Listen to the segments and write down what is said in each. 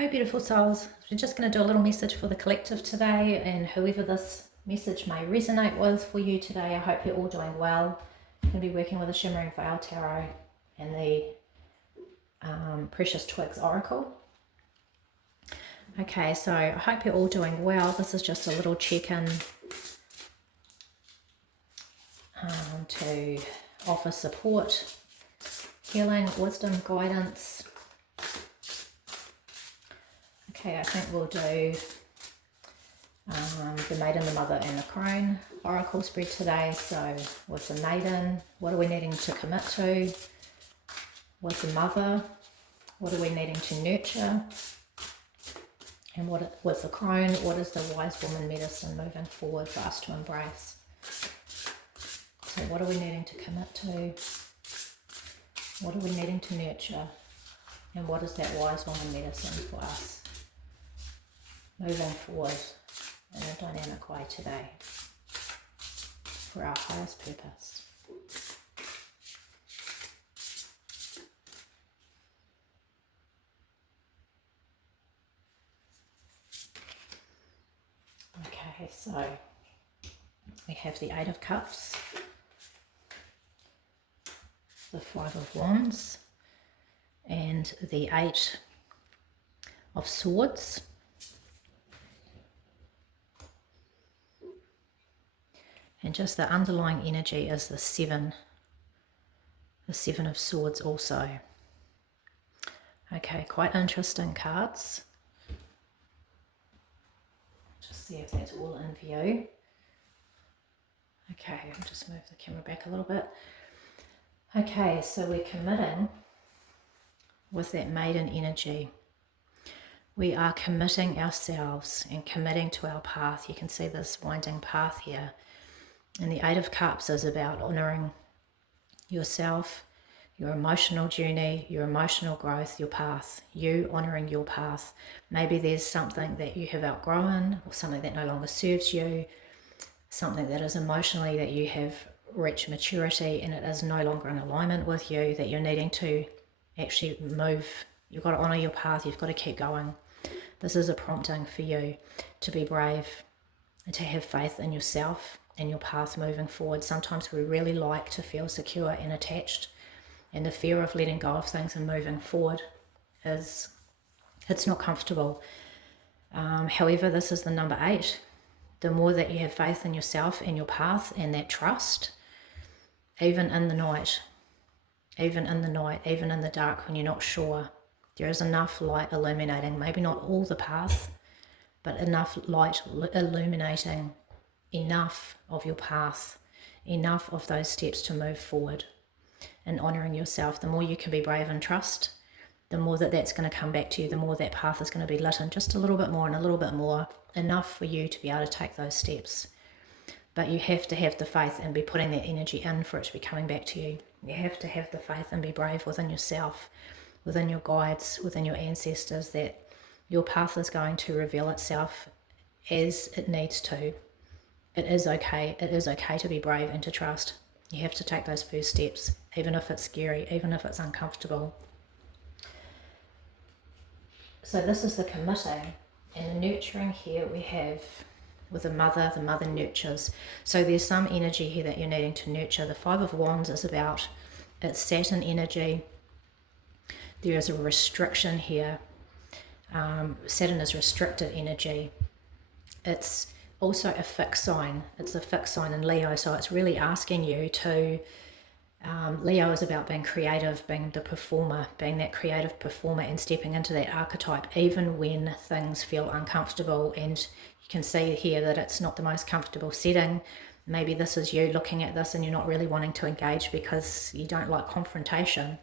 Hi, beautiful souls. We're just going to do a little message for the collective today, and whoever this message may resonate with for you today, I hope you're all doing well. I'm going to be working with the Shimmering Veil Tarot and the Precious Twigs Oracle. Okay, so I hope you're all doing well. This is just a little check-in to offer support, healing, wisdom, guidance. Okay, I think we'll do the Maiden, the Mother and the Crone Oracle spread today. So with the Maiden, what are we needing to commit to? With the Mother, what are we needing to nurture? And with the Crone, what is the Wise Woman medicine moving forward for us to embrace? So what are we needing to commit to? What are we needing to nurture? And what is that Wise Woman medicine for us moving forward in a dynamic way today for our highest purpose? Okay, so we have the Eight of Cups, the Five of Wands, and the Eight of Swords. And just the underlying energy is the Seven of Swords also. Okay, quite interesting cards. Just see if that's all in view. Okay, I'll just move the camera back a little bit. Okay, so we're committing with that Maiden energy. We are committing ourselves and committing to our path. You can see this winding path here. And the Eight of Cups is about honouring yourself, your emotional journey, your emotional growth, your path, you honouring your path. Maybe there's something that you have outgrown or something that no longer serves you, something that is emotionally that you have reached maturity and it is no longer in alignment with you, that you're needing to actually move. You've got to honour your path, you've got to keep going. This is a prompting for you to be brave and to have faith in yourself and your path moving forward. Sometimes we really like to feel secure and attached, and the fear of letting go of things and moving forward it's not comfortable. However, this is the number 8. The more that you have faith in yourself and your path and that trust, even in the night, even in the dark when you're not sure, there is enough light illuminating, maybe not all the path, but enough light illuminating enough of your path, enough of those steps to move forward and honouring yourself. The more you can be brave and trust, the more that's going to come back to you, the more that path is going to be lit in just a little bit more and a little bit more, enough for you to be able to take those steps. But you have to have the faith and be putting that energy in for it to be coming back to you. You have to have the faith and be brave within yourself, within your guides, within your ancestors, that your path is going to reveal itself as it needs to. It is okay to be brave and to trust. You have to take those first steps, even if it's scary, even if it's uncomfortable. So this is the committing, and the nurturing here we have with the mother nurtures. So there's some energy here that you're needing to nurture. The Five of Wands is about, it's Saturn energy. There is a restriction here. Saturn is restricted energy. It's also a fixed sign. It's a fixed sign in Leo, so it's really asking you to, Leo is about being creative, being the performer, being that creative performer and stepping into that archetype even when things feel uncomfortable. And you can see here that it's not the most comfortable setting. Maybe this is you looking at this and you're not really wanting to engage because you don't like confrontation.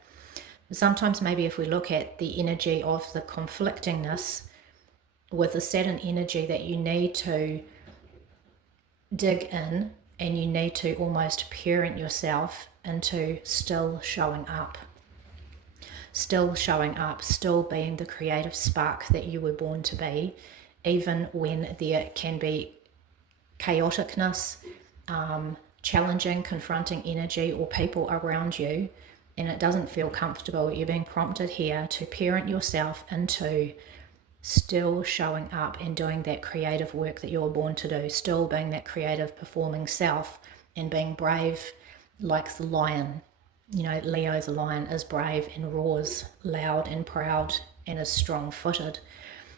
Sometimes maybe if we look at the energy of the conflictingness with the Saturn energy, that you need to dig in and you need to almost parent yourself into still showing up, still being the creative spark that you were born to be, even when there can be chaoticness, challenging, confronting energy or people around you, and it doesn't feel comfortable. You're being prompted here to parent yourself into still showing up and doing that creative work that you were born to do, still being that creative performing self and being brave like the lion. You know, Leo's lion is brave and roars loud and proud and is strong-footed.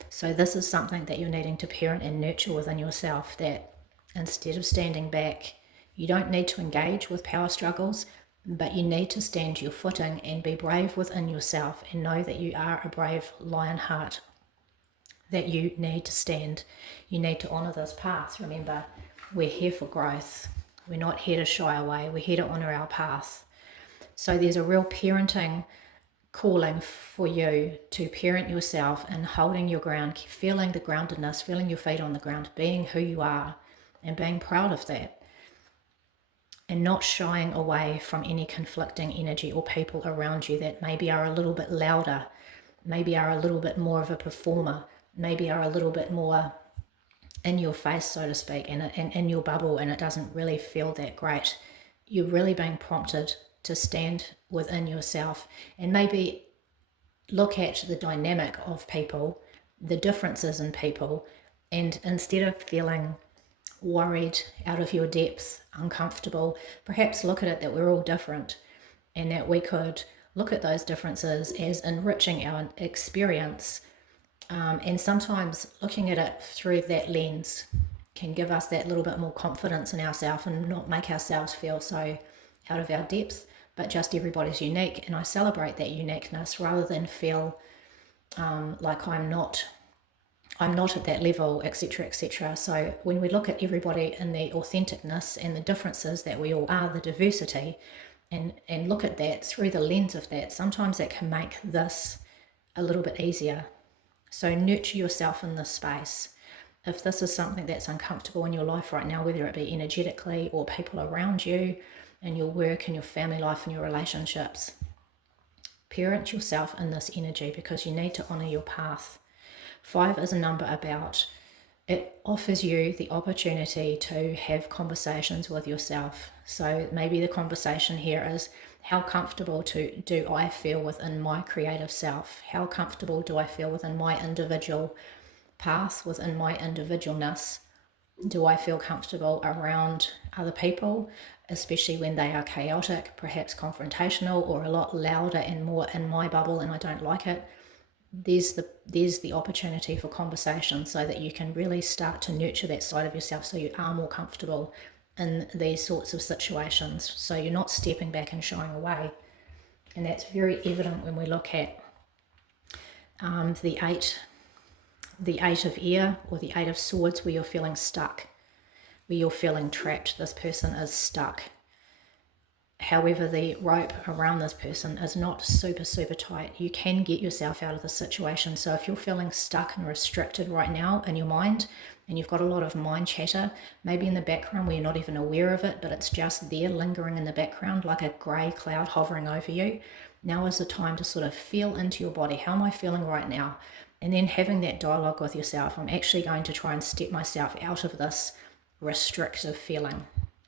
So this is something that you're needing to parent and nurture within yourself, that instead of standing back, you don't need to engage with power struggles, but you need to stand your footing and be brave within yourself and know that you are a brave lion heart, that you need to stand. You need to honour this path. Remember, we're here for growth. We're not here to shy away. We're here to honour our path. So there's a real parenting calling for you to parent yourself and holding your ground, feeling the groundedness, feeling your feet on the ground, being who you are and being proud of that, and not shying away from any conflicting energy or people around you that maybe are a little bit louder, maybe are a little bit more of a performer, maybe are a little bit more in your face, so to speak, and in your bubble, and it doesn't really feel that great. You're really being prompted to stand within yourself and maybe look at the dynamic of people, the differences in people, and instead of feeling worried, out of your depth, uncomfortable, perhaps look at it that we're all different and that we could look at those differences as enriching our experience. And sometimes looking at it through that lens can give us that little bit more confidence in ourselves and not make ourselves feel so out of our depth, but just everybody's unique. And I celebrate that uniqueness rather than feel like I'm not at that level, etc., etc. So when we look at everybody in the authenticness and the differences that we all are, the diversity, and look at that through the lens of that, sometimes it can make this a little bit easier. So nurture yourself in this space. If this is something that's uncomfortable in your life right now, whether it be energetically or people around you, in your work, in your family life, in your relationships, parent yourself in this energy because you need to honour your path. 5 is a number about, it offers you the opportunity to have conversations with yourself. So maybe the conversation here is, how comfortable do I feel within my creative self? How comfortable do I feel within my individual path, within my individualness? Do I feel comfortable around other people, especially when they are chaotic, perhaps confrontational, or a lot louder and more in my bubble and I don't like it? There's the opportunity for conversation so that you can really start to nurture that side of yourself so you are more comfortable in these sorts of situations. So you're not stepping back and shying away. And that's very evident when we look at the eight of air or the 8 of swords, where you're feeling stuck, where you're feeling trapped. This person is stuck. However, the rope around this person is not super, super tight. You can get yourself out of the situation. So if you're feeling stuck and restricted right now in your mind, and you've got a lot of mind chatter, maybe in the background where you're not even aware of it, but it's just there lingering in the background like a grey cloud hovering over you, now is the time to sort of feel into your body. How am I feeling right now? And then having that dialogue with yourself. I'm actually going to try and step myself out of this restrictive feeling.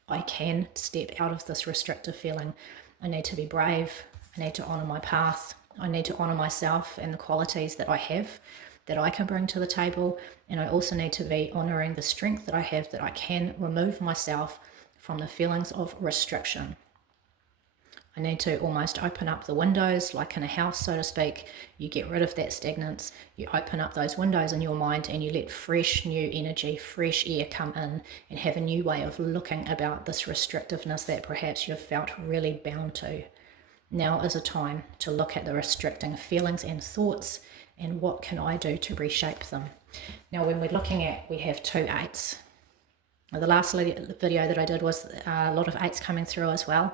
I can step out of this restrictive feeling. I need to be brave. I need to honour my path. I need to honour myself and the qualities that I have, that I can bring to the table. And I also need to be honouring the strength that I have, that I can remove myself from the feelings of restriction. I need to almost open up the windows, like in a house, so to speak. You get rid of that stagnance. You open up those windows in your mind and you let fresh new energy, fresh air come in and have a new way of looking about this restrictiveness that perhaps you've felt really bound to. Now is a time to look at the restricting feelings and thoughts and what can I do to reshape them. Now when we're looking at, we have 2 8s. The last video that I did was a lot of 8s coming through as well.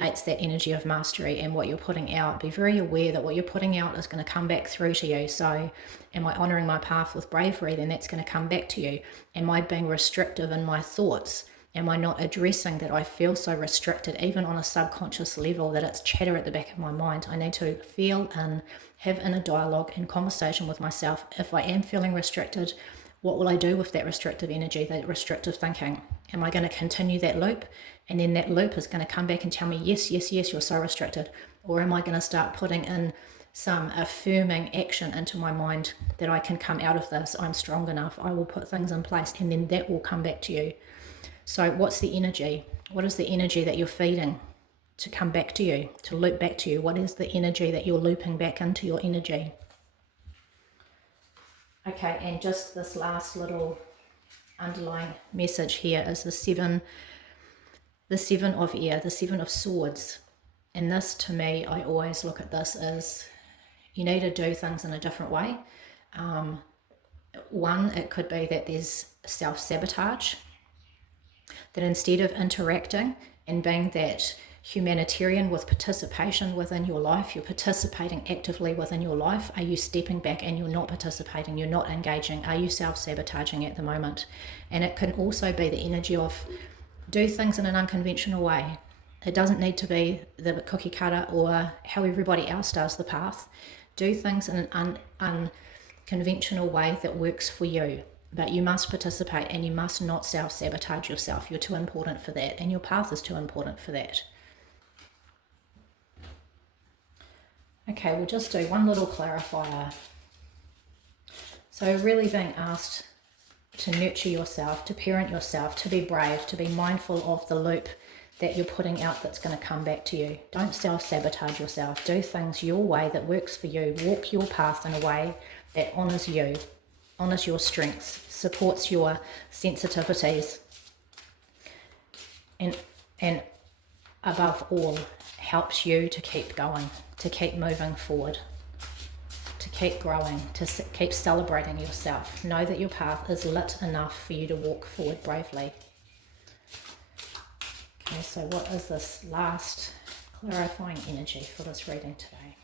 8's that energy of mastery and what you're putting out. Be very aware that what you're putting out is going to come back through to you. So am I honouring my path with bravery? Then that's going to come back to you. Am I being restrictive in my thoughts? Am I not addressing that I feel so restricted, even on a subconscious level, that it's chatter at the back of my mind? I need to feel and have inner dialogue and conversation with myself. If I am feeling restricted, what will I do with that restrictive energy, that restrictive thinking? Am I going to continue that loop? And then that loop is going to come back and tell me, yes, yes, yes, you're so restricted. Or am I going to start putting in some affirming action into my mind that I can come out of this. I'm strong enough. I will put things in place, and then that will come back to you. So what's the energy? What is the energy that you're feeding to come back to you, to loop back to you? What is the energy that you're looping back into your energy? Okay, and just this last little underlying message here is the seven of air, the seven of swords. And this, to me, I always look at this as you need to do things in a different way. One, it could be that there's self-sabotage, that instead of interacting and being that humanitarian with participation within your life, you're participating actively within your life. Are you stepping back and you're not participating, you're not engaging? Are you self-sabotaging at the moment? And it can also be the energy of do things in an unconventional way. It doesn't need to be the cookie cutter or how everybody else does the path. Do things in an unconventional way that works for you. But you must participate and you must not self-sabotage yourself. You're too important for that, and your path is too important for that. Okay, we'll just do one little clarifier. So really being asked to nurture yourself, to parent yourself, to be brave, to be mindful of the loop that you're putting out that's going to come back to you. Don't self-sabotage yourself. Do things your way that works for you. Walk your path in a way that honours you, honours your strengths, supports your sensitivities, and above all, helps you to keep going, to keep moving forward, to keep growing, to keep celebrating yourself. Know that your path is lit enough for you to walk forward bravely. Okay, so what is this last clarifying energy for this reading today,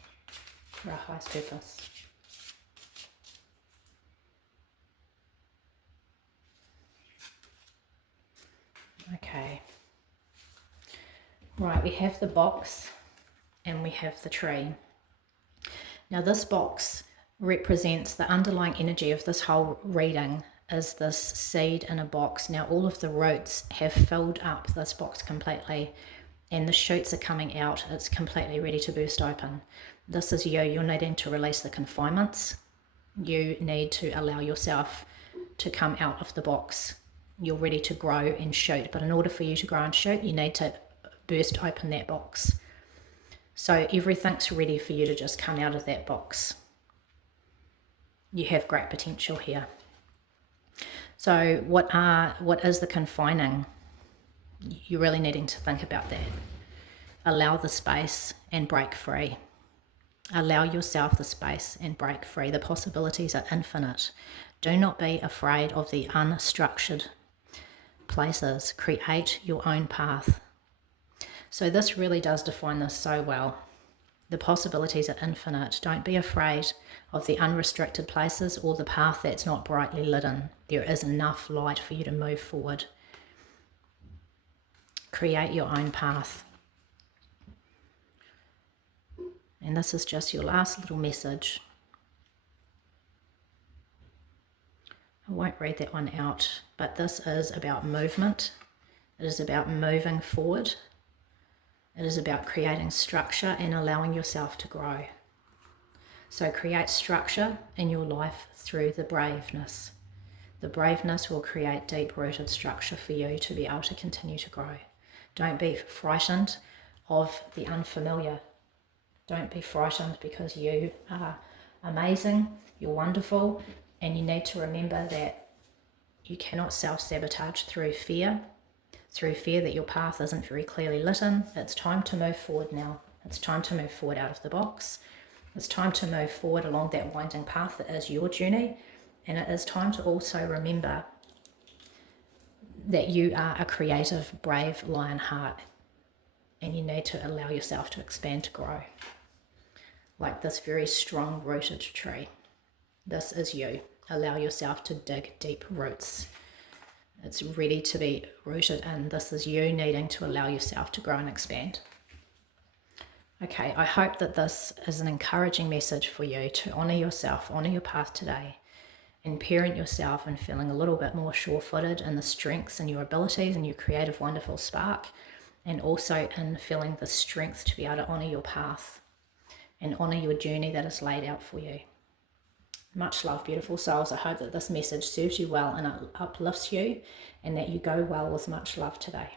for our highest purpose? Okay. Right, we have the box and we have the tree. Now this box represents the underlying energy of this whole reading is this seed in a box. Now all of the roots have filled up this box completely and the shoots are coming out. It's completely ready to burst open. This is you. You're needing to release the confinements. You need to allow yourself to come out of the box. You're ready to grow and shoot, but in order for you to grow and shoot, you need to burst open that box. So everything's ready for you to just come out of that box. You have great potential here. So what is the confining? You're really needing to think about that. Allow the space and break free. Allow yourself the space and break free. The possibilities are infinite. Do not be afraid of the unstructured places. Create your own path. So this really does define this so well. The possibilities are infinite. Don't be afraid of the unrestricted places or the path that's not brightly lit in. There is enough light for you to move forward. Create your own path. And this is just your last little message. I won't read that one out, but this is about movement. It is about moving forward. It is about creating structure and allowing yourself to grow. So create structure in your life through the braveness. The braveness will create deep-rooted structure for you to be able to continue to grow. Don't be frightened of the unfamiliar. Don't be frightened because you are amazing, you're wonderful, and you need to remember that you cannot self-sabotage through fear that your path isn't very clearly lit in. It's time to move forward now. It's time to move forward out of the box. It's time to move forward along that winding path that is your journey. And it is time to also remember that you are a creative, brave lion heart. And you need to allow yourself to expand, to grow. Like this very strong rooted tree. This is you. Allow yourself to dig deep roots. It's ready to be rooted in. This is you needing to allow yourself to grow and expand. Okay, I hope that this is an encouraging message for you to honour yourself, honour your path today, and parent yourself in feeling a little bit more sure-footed in the strengths and your abilities and your creative, wonderful spark, and also in feeling the strength to be able to honour your path. and honour your journey that is laid out for you. Much love, beautiful souls. I hope that this message serves you well and it uplifts you, and that you go well with much love today.